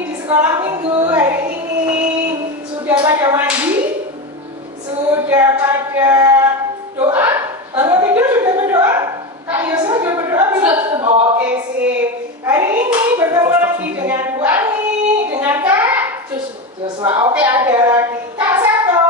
di sekolah minggu hari ini. Sudah pada mandi? Sudah pada doa? Bangun tidur sudah berdoa? Kak Yusuf sudah berdoa belum? Oke, sip. Hari ini bertemu lagi dengan Bu Ani, dengan Kak Joshua. Oke, ada lagi Kak Seto,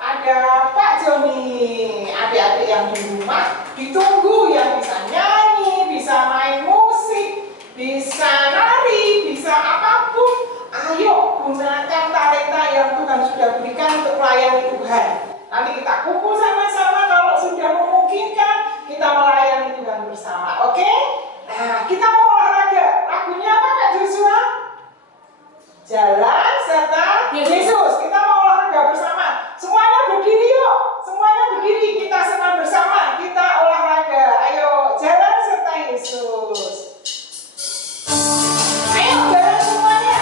ada Pak Joni. Adik-adik yang di rumah ditunggu yang bisa nyanyi, bisa main musik, bisa nari, bisa apapun. Ayo gunakan talenta yang Tuhan sudah berikan untuk melayani Tuhan. Nanti kita kumpul sama-sama, kalau sudah memungkinkan kita melayani Tuhan bersama. Oke? Nah, kita mau olahraga. Lagunya apa Kak Joshua? Jalan serta Yesus. Kita mau olahraga bersama. Semuanya berdiri yuk. Semuanya berdiri. Kita senam bersama. Kita olahraga. Ayo, jalan serta Yesus. Ayo, jalan semuanya.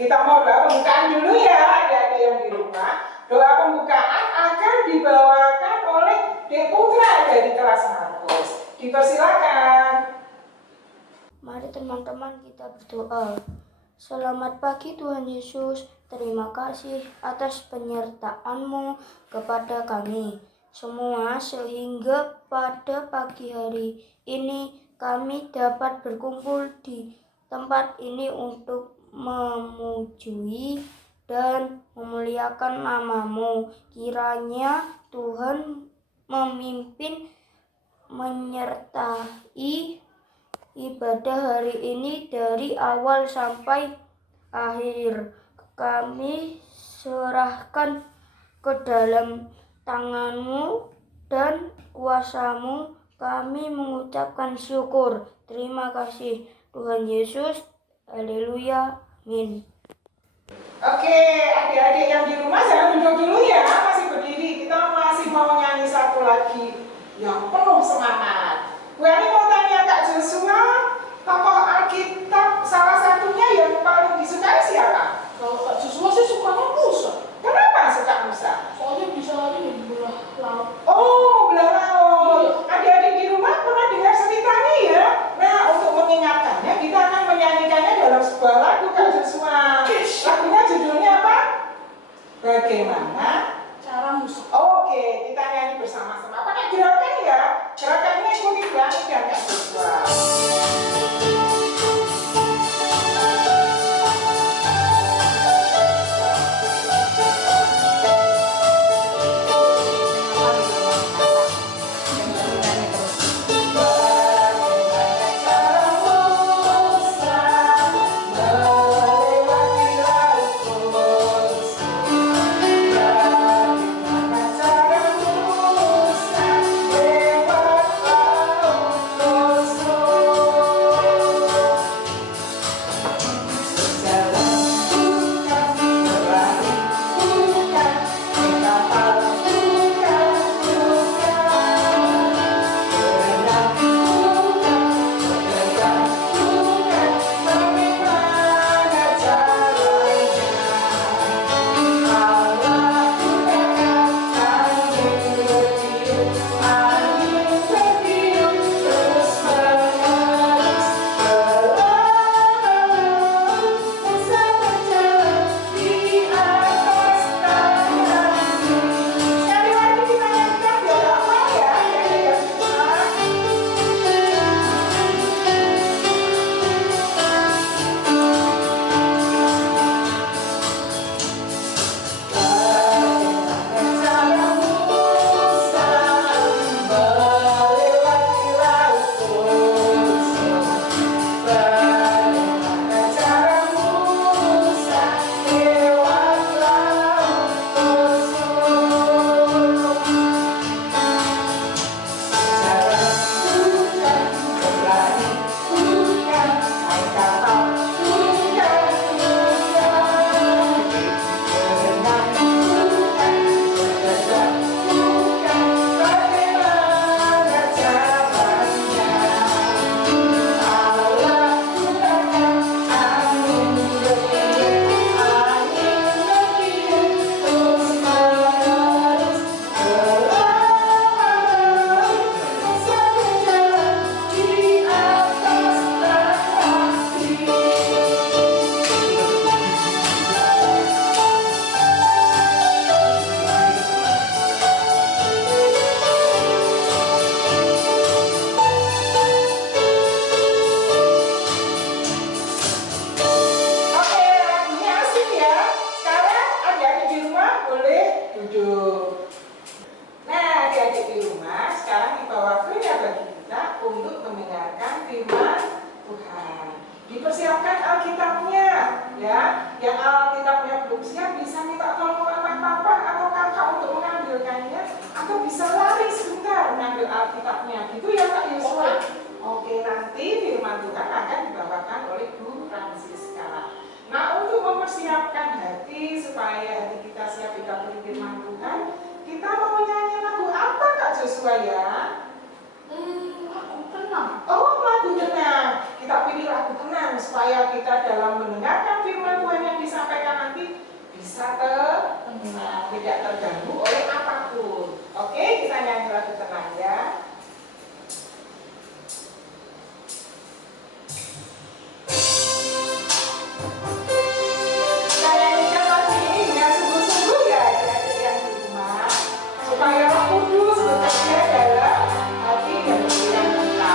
Kita mau doa pembukaan dulu ya adik-adik yang di rumah. Doa pembukaan akan dibawakan oleh Dek Putra dari kelas Markus. Dipersilakan. Mari teman-teman kita berdoa. Selamat pagi Tuhan Yesus. Terima kasih atas penyertaan-Mu kepada kami semua sehingga pada pagi hari ini kami dapat berkumpul di tempat ini untuk memuji dan memuliakan nama-Mu. Kiranya Tuhan memimpin menyertai ibadah hari ini dari awal sampai akhir. Kami serahkan ke dalam tangan-Mu dan kuasa-Mu. Kami mengucapkan syukur. Terima kasih Tuhan Yesus. Haleluya, amin. Oke, adik-adik yang di rumah jangan duduk dulu ya, masih berdiri. Kita masih mau nyanyi satu lagi yang penuh semangat. Bu Ani mau tanya Kak Joshua, tokoh Alkitab salah satunya yang paling disukai siapa? Kalau Kak Joshua sih sukanya Musa. Kenapa suka Musa? Soalnya bisa lari di belah laut. Oh, belah laut. Adik-adik di rumah pernah dengar ceritanya ya? Nah, untuk mengingatkannya, kita akan menyanyikannya dalam sebuah lagu Kak Joshua. Lagunya judulnya apa? Bagaimana Cara Musa. Oke, kita nyanyi bersama-sama. Pakai gerakan ya. Gerakannya ikuti Bu Ani dan Kak Joshua. Cara dipersiapkan Alkitabnya, ya. Yang Alkitabnya belum siap bisa minta tolong sama papa atau kakak untuk mengambilkannya, atau bisa lari sebentar mengambil Alkitabnya, gitu ya Kak Yosua. Oke, nanti firman Tuhan akan dibawakan oleh Bu Francisca. Nah, untuk mempersiapkan hati supaya hati kita siap dikabuli firman Tuhan, kita mau nyanyi lagu apa Kak Joshua ya? Aku tenang. Oh, lagu tenang. Kita pilih lagu tenang supaya kita dalam mendengarkan firman Tuhan yang disampaikan nanti bisa tenang, tidak terganggu oleh apapun. Oke, kita nyanyi lagu tenang ya. Kita nyanyikan lagu ini dengan sungguh-sungguh ya adik-adik yang di rumah, supaya Roh Kudus bekerja dalam hati dan pikiran kita.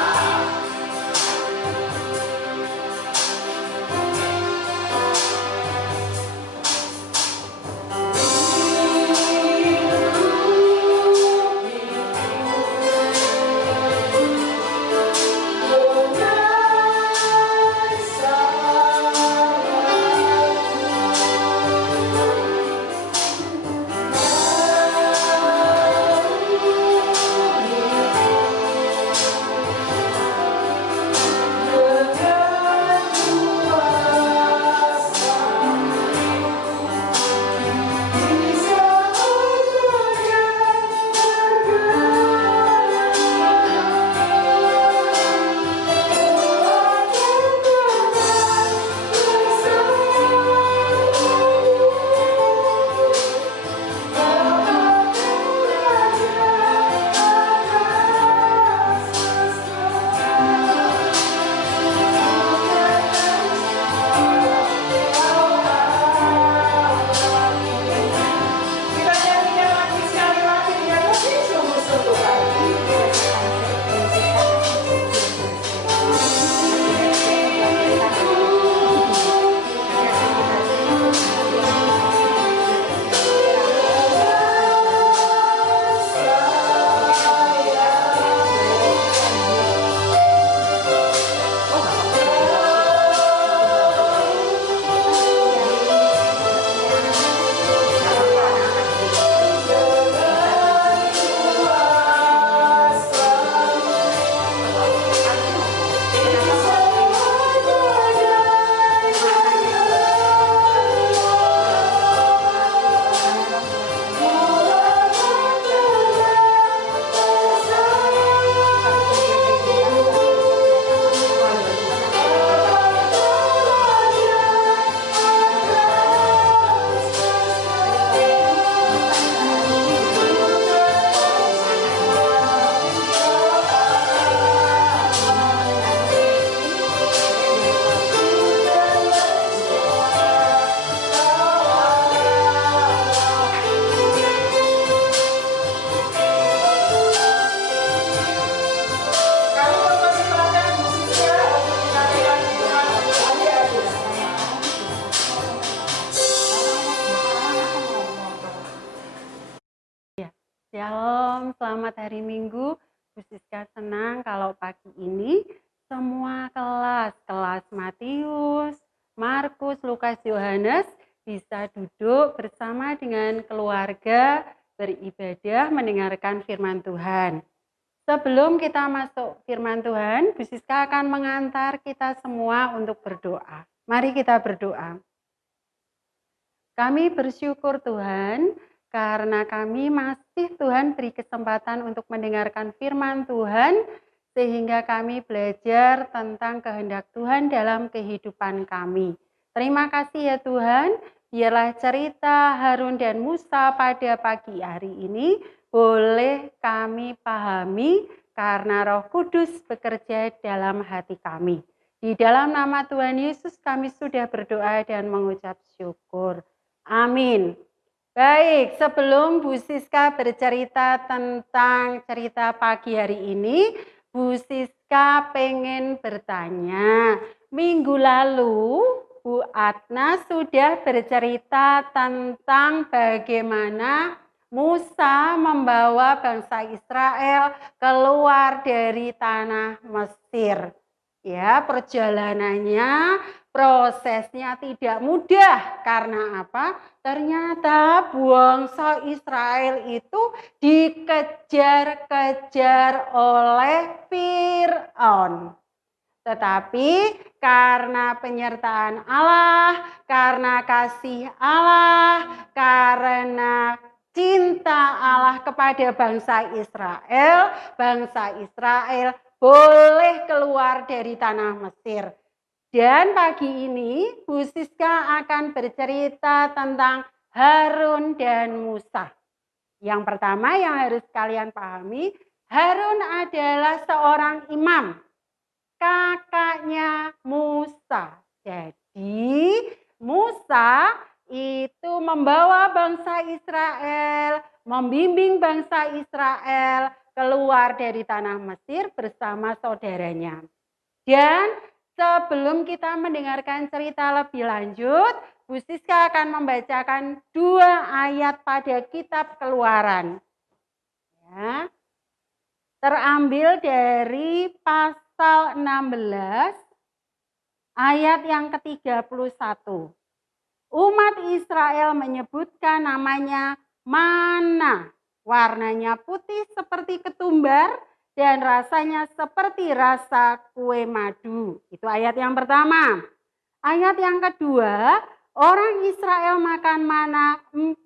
Kita nyanyikan lagi sekali lagi dengan lebih sungguh-sungguh lagi. Kami mempersilakan Bu Siska untuk menyampaikan firman Tuhan ya, Bu. Ya, Shalom, selamat hari Minggu. Bu Siska senang kalau pagi ini semua kelas Matius, Markus, Lukas, Yohanes bisa duduk bersama dengan keluarga beribadah mendengarkan firman Tuhan. Sebelum kita masuk firman Tuhan, Bu Siska akan mengantar kita semua untuk berdoa. Mari kita berdoa. Kami bersyukur Tuhan, karena kami masih Tuhan beri kesempatan untuk mendengarkan firman Tuhan, sehingga kami belajar tentang kehendak Tuhan dalam kehidupan kami. Terima kasih ya Tuhan, biarlah cerita Harun dan Musa pada pagi hari ini boleh kami pahami karena Roh Kudus bekerja dalam hati kami. Di dalam nama Tuhan Yesus kami sudah berdoa dan mengucap syukur. Amin. Baik, sebelum Bu Siska bercerita tentang cerita pagi hari ini, Bu Siska pengen bertanya. Minggu lalu, Bu Atna sudah bercerita tentang bagaimana Musa membawa bangsa Israel keluar dari tanah Mesir. Ya, perjalanannya, prosesnya tidak mudah. Karena apa? Ternyata bangsa Israel itu dikejar-kejar oleh Fir'aun. Tetapi karena penyertaan Allah, karena kasih Allah, karena cinta Allah kepada bangsa Israel boleh keluar dari tanah Mesir. Dan pagi ini Bu Siska akan bercerita tentang Harun dan Musa. Yang pertama yang harus kalian pahami, Harun adalah seorang imam, kakaknya Musa. Jadi Musa itu membawa bangsa Israel, membimbing bangsa Israel keluar dari tanah Mesir bersama saudaranya. Dan sebelum kita mendengarkan cerita lebih lanjut, Bu Siska akan membacakan 2 ayat pada kitab Keluaran. Ya. Terambil dari pasal 16 ayat yang ke-31. Umat Israel menyebutkan namanya mana. Warnanya putih seperti ketumbar dan rasanya seperti rasa kue madu. Itu ayat yang pertama. Ayat yang kedua, orang Israel makan mana 40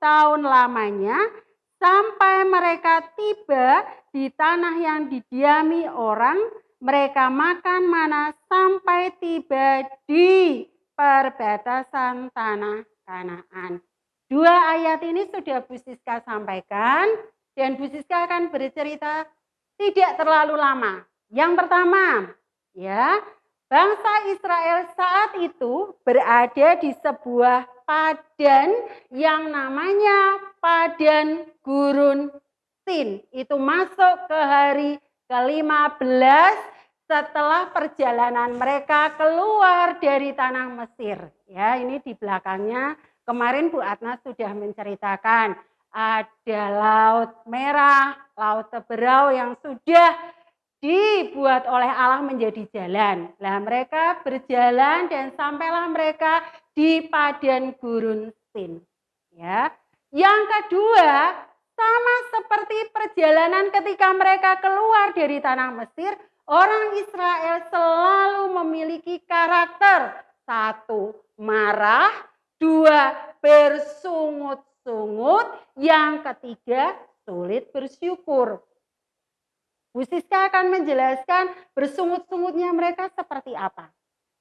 tahun lamanya sampai mereka tiba di tanah yang didiami orang. Mereka makan mana sampai tiba di perbatasan tanah Kanaan. 2 ayat ini sudah Bu Siska sampaikan dan Bu Siska akan bercerita tidak terlalu lama. Yang pertama, ya, bangsa Israel saat itu berada di sebuah padan yang namanya Padan Gurun Sin. Itu masuk ke hari ke-15 setelah perjalanan mereka keluar dari tanah Mesir. Ya, ini di belakangnya kemarin Bu Atna sudah menceritakan ada Laut Merah, Laut Teberau yang sudah dibuat oleh Allah menjadi jalan. Nah, mereka berjalan dan sampailah mereka di Padan Gurun Sin. Ya. Yang kedua, sama seperti perjalanan ketika mereka keluar dari tanah Mesir, orang Israel selalu memiliki karakter. 1, marah. 2, bersungut-sungut. Yang ketiga, sulit bersyukur. Bu Siska akan menjelaskan bersungut-sungutnya mereka seperti apa.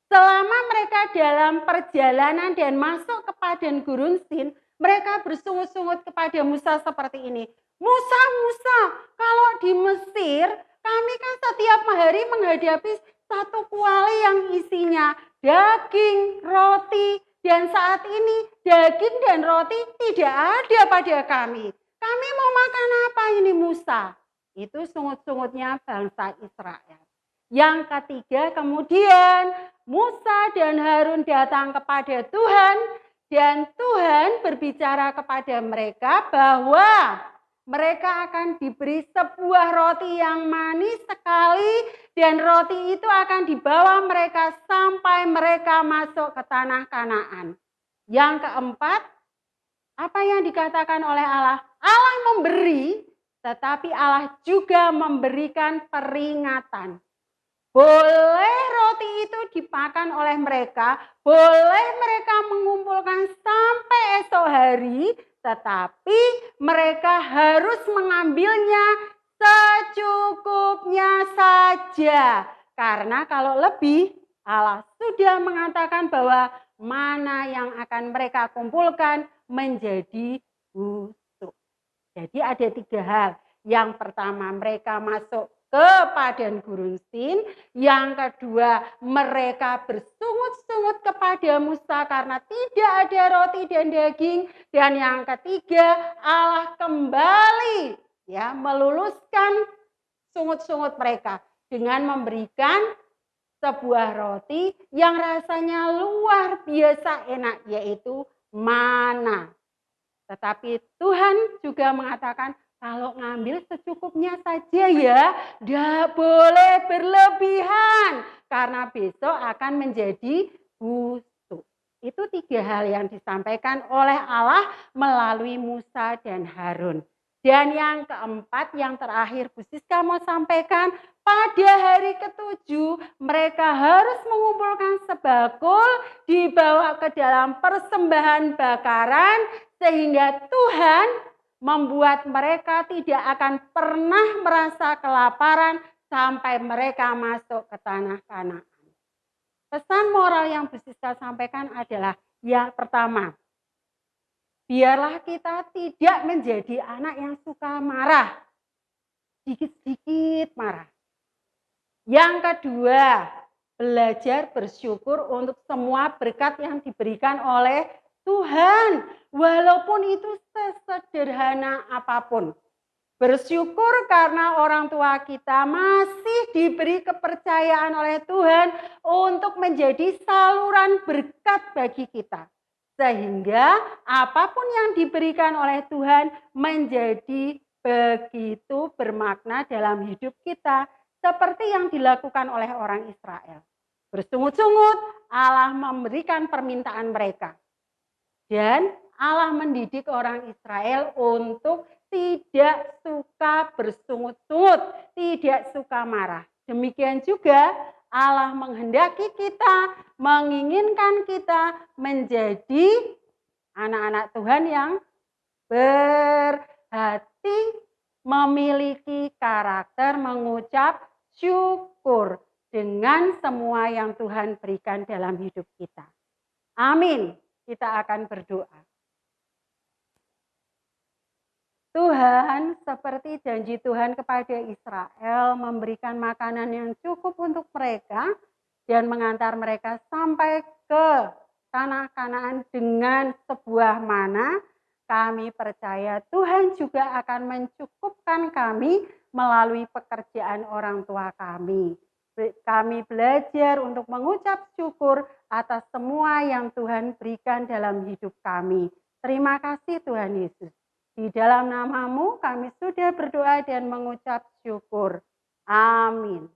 Selama mereka dalam perjalanan dan masuk ke Padan Gurun Sin, mereka bersungut-sungut kepada Musa seperti ini. Musa, kalau di Mesir kami kan setiap hari menghadapi satu kuali yang isinya daging, roti, dan saat ini daging dan roti tidak ada pada kami. Kami mau makan apa ini Musa? Itu sungut-sungutnya bangsa Israel. Yang ketiga kemudian Musa dan Harun datang kepada Tuhan dan Tuhan berbicara kepada mereka bahwa mereka akan diberi sebuah roti yang manis sekali dan roti itu akan dibawa mereka sampai mereka masuk ke tanah Kanaan. Yang keempat, apa yang dikatakan oleh Allah? Allah memberi, tetapi Allah juga memberikan peringatan. Boleh roti itu dimakan oleh mereka, boleh mereka mengumpulkan sampai esok hari, tetapi mereka harus mengambilnya secukupnya saja. Karena kalau lebih, Allah sudah mengatakan bahwa mana yang akan mereka kumpulkan menjadi busuk. Jadi ada 3 hal. Yang pertama mereka masuk ke Padan Gurun Sin. Yang kedua mereka bersungut-sungut kepada Musa karena tidak ada roti dan daging. Dan yang ketiga Allah kembali meluluskan sungut-sungut mereka dengan memberikan sebuah roti yang rasanya luar biasa enak, yaitu mana. Tetapi Tuhan juga mengatakan Kalau ngambil secukupnya saja ya, tidak boleh berlebihan. Karena besok akan menjadi busuk. Itu 3 hal yang disampaikan oleh Allah melalui Musa dan Harun. Dan yang keempat, yang terakhir Bu Siska mau sampaikan, pada hari ke-7 mereka harus mengumpulkan sebakul, dibawa ke dalam persembahan bakaran, sehingga Tuhan membuat mereka tidak akan pernah merasa kelaparan sampai mereka masuk ke tanah Kanaan. Pesan moral yang Bu Siska sampaikan adalah yang pertama, biarlah kita tidak menjadi anak yang suka marah, sedikit-sedikit marah. Yang kedua, belajar bersyukur untuk semua berkat yang diberikan oleh Tuhan, walaupun itu sesederhana apapun. Bersyukur karena orang tua kita masih diberi kepercayaan oleh Tuhan untuk menjadi saluran berkat bagi kita. Sehingga apapun yang diberikan oleh Tuhan menjadi begitu bermakna dalam hidup kita, seperti yang dilakukan oleh orang Israel. Bersungut-sungut, Allah memberikan permintaan mereka. Dan Allah mendidik orang Israel untuk tidak suka bersungut-sungut, tidak suka marah. Demikian juga Allah menghendaki kita, menginginkan kita menjadi anak-anak Tuhan yang berhati, memiliki karakter mengucap syukur dengan semua yang Tuhan berikan dalam hidup kita. Amin. Kita akan berdoa. Tuhan, seperti janji Tuhan kepada Israel, memberikan makanan yang cukup untuk mereka dan mengantar mereka sampai ke tanah Kanaan dengan sebuah mana. Kami percaya Tuhan juga akan mencukupkan kami melalui pekerjaan orang tua kami. Kami belajar untuk mengucap syukur atas semua yang Tuhan berikan dalam hidup kami. Terima kasih Tuhan Yesus. Di dalam nama-Mu kami sudah berdoa dan mengucap syukur. Amin.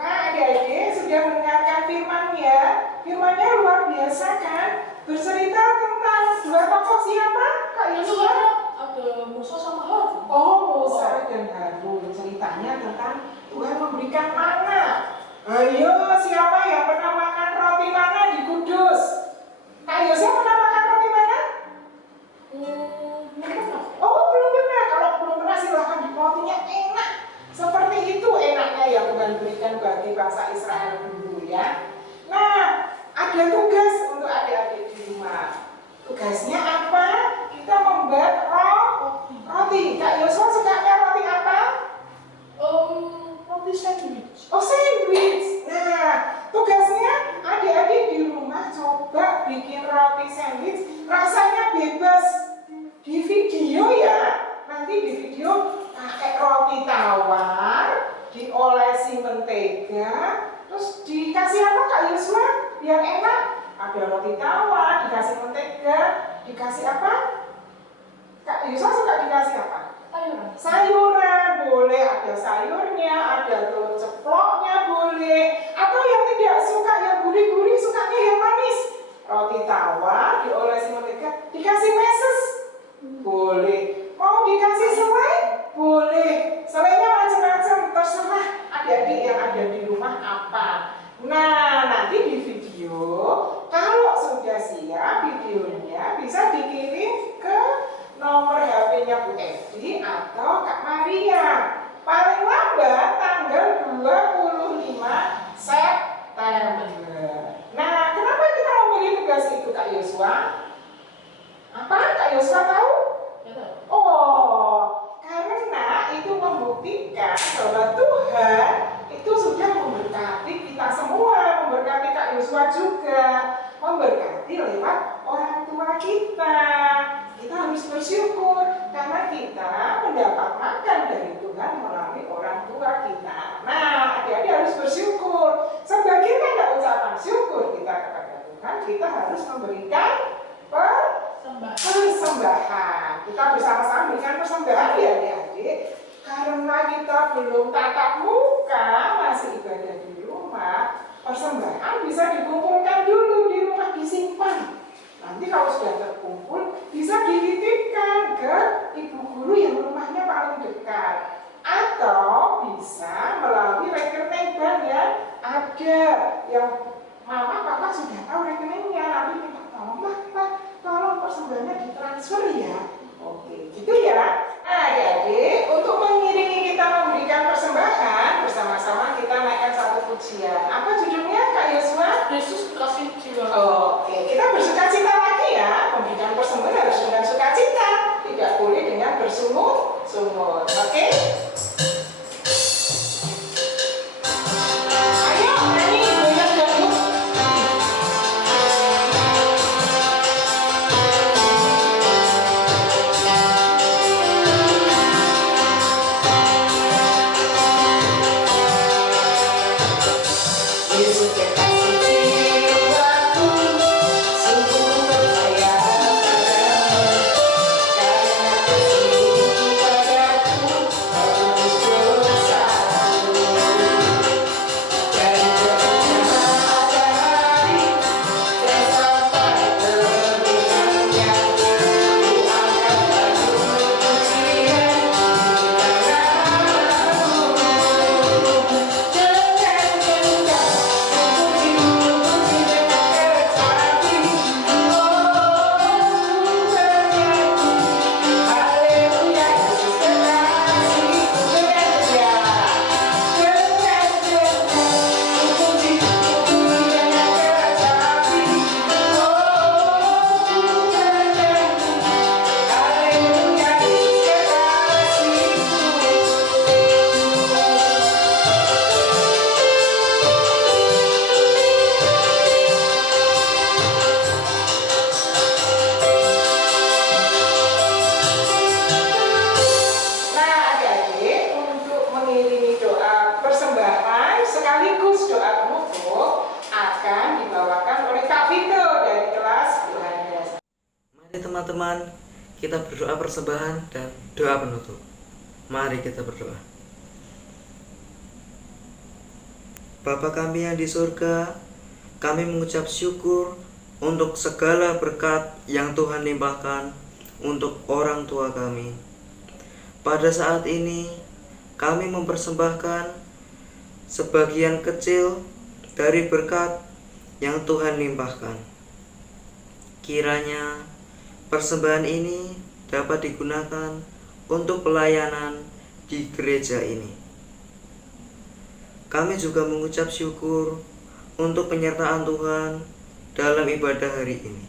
Nah, adik-adik sudah mendengarkan firman-Nya. Firman-Nya luar biasa kan? Bercerita tentang 2 tokoh siapa? Kak Yosua? Ada Musa sama Harun. Oh, Musa dan Harun. Ceritanya tentang Tuhan memberikan mana. Ayo, siapa yang pernah makan roti mana di Kudus? Kak Yosua pernah makan roti mana? Belum pernah. Oh, belum pernah. Kalau belum pernah silahkan, rotinya enak. Seperti itu enaknya yang Tuhan berikan bagi bangsa Israel dulu ya. Nah, ada tugas untuk adik-adik di rumah. Tugasnya apa? Kita membuat roti. Kak Yosua sukanya roti apa? Roti sandwich. Oh, sandwich. Nah, tugasnya adik-adik di rumah coba bikin roti sandwich. Rasanya bebas di video ya. Nanti di video pakai roti tawar, diolesi mentega, terus dikasih apa Kak Yosua? Biar enak. Ada roti tawar, dikasih mentega, dikasih apa? Kak Yosua suka dikasih apa? Sayuran. Sayuran boleh, ada sayurnya, ada telur ceploknya boleh. Atau yang tidak suka yang gurih-gurih, sukanya yang manis. Roti tawar, diolesi mentega, dikasih meses. Boleh. Mau dikasih selai? Boleh. Selainya macam-macam, terserah adik-adik yang ada di rumah apa. Nah, nanti di video, kalau sudah siap videonya bisa dikirim ke nomor HP-nya Bu Evi atau Kak Maria. Paling lambat tanggal 25 September. Nah, kenapa kita memilih tugas itu Kak Yosua? Apa? Kak Yosua tahu? Oh, karena itu membuktikan bahwa Tuhan itu sudah memberkati kita semua, memberkati Kak Yosua juga, memberkati lewat orang tua kita. Kita harus bersyukur karena kita mendapat makan dari Tuhan melalui orang tua kita. Nah, adik-adik harus bersyukur. Sebagai tanda ucapan syukur kita kepada Tuhan, kita harus memberikan persembahan. kita bersama-sama berikan persembahan ya adik-adik. Karena kita belum tatap muka, masih ibadah di rumah, persembahan bisa dikumpulkan dulu di rumah, disimpan. Nanti kalau sudah terkumpul, bisa dititipkan ke ibu guru yang rumahnya paling dekat. Atau bisa melalui rekening bank yang ada, yang mama papa sudah tahu rekeningnya, nanti minta tolong tolong persembahannya ditransfer ya. Oke, gitu ya. Nah adik-adik, untuk mengiringi kita memberikan persembahan, bersama-sama kita naikkan satu pujian. Apa judulnya Kak Yosua? Yesus kasih jiwa. Oke, kita bersukacita lagi ya. Pemberian persembahan harus dengan sukacita, tidak boleh dengan bersungut-sungut. Oke? Ayo, nyanyi goyang dangdut. Yesus kekasih jiwaku, sungguh percaya padamu, karena kasih-Mu padaku, tebus dosaku. Dari terbitnya matahari dan sampai terbitnya, ku angkat lagu pujian di tanganmu. Dengan kencang ku puji dengan hati, oh ku bernyanyi, haleluya Yesus kekasihku. Dengan kencang ku puji dengan hati, oh ku bernyanyi, haleluya Yesus Nah adik-adik, untuk mengiringi doa persembahan sekaligus doa penutup akan dibawakan oleh Kak Vito dari kelas Yohanes. Mari teman-teman, kita berdoa persembahan dan doa penutup. Mari kita berdoa. Bapa kami yang di surga, kami mengucap syukur untuk segala berkat yang Tuhan limpahkan untuk orang tua kami. Pada saat ini, kami mempersembahkan sebagian kecil dari berkat yang Tuhan limpahkan. Kiranya persembahan ini dapat digunakan untuk pelayanan di gereja ini. Kami juga mengucap syukur untuk penyertaan Tuhan dalam ibadah hari ini.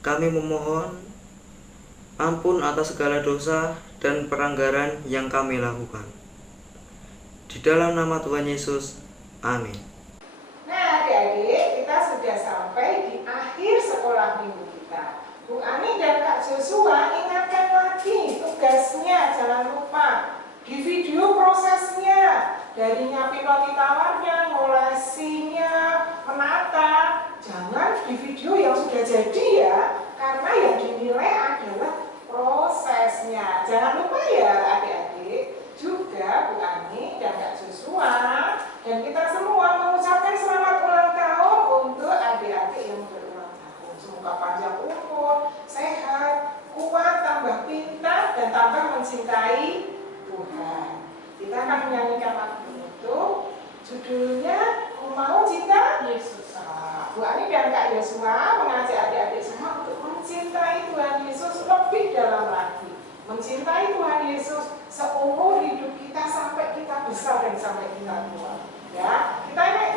Kami memohon ampun atas segala dosa dan pelanggaran yang kami lakukan. Di dalam nama Tuhan Yesus, amin. Nah adik-adik, kita sudah sampai di akhir sekolah minggu kita. Bu Ani dan Kak Joshua ingatkan lagi tugasnya, jangan lupa di video prosesnya, dari nyiapin roti tawarnya, ngolesinya, menata. Jangan di video yang sudah jadi ya, karena yang dinilai adalah prosesnya. Jangan lupa ya adik-adik, juga Bu Ani dan Kak Joshua dan kita semua mengucapkan selamat ulang tahun untuk adik-adik yang berulang tahun. Semoga panjang umur, sehat, kuat, tambah pintar, dan tambah mencintai Tuhan. Kita akan menyanyikan lagu penutup, judulnya Ku Mau Cinta Yesus. Bu Ani dan Kak Yosua mengajak adik-adik semua untuk mencintai Tuhan Yesus lebih dalam lagi. Mencintai Tuhan Yesus seumur hidup kita sampai kita besar dan sampai kita tua. Ya, kita ini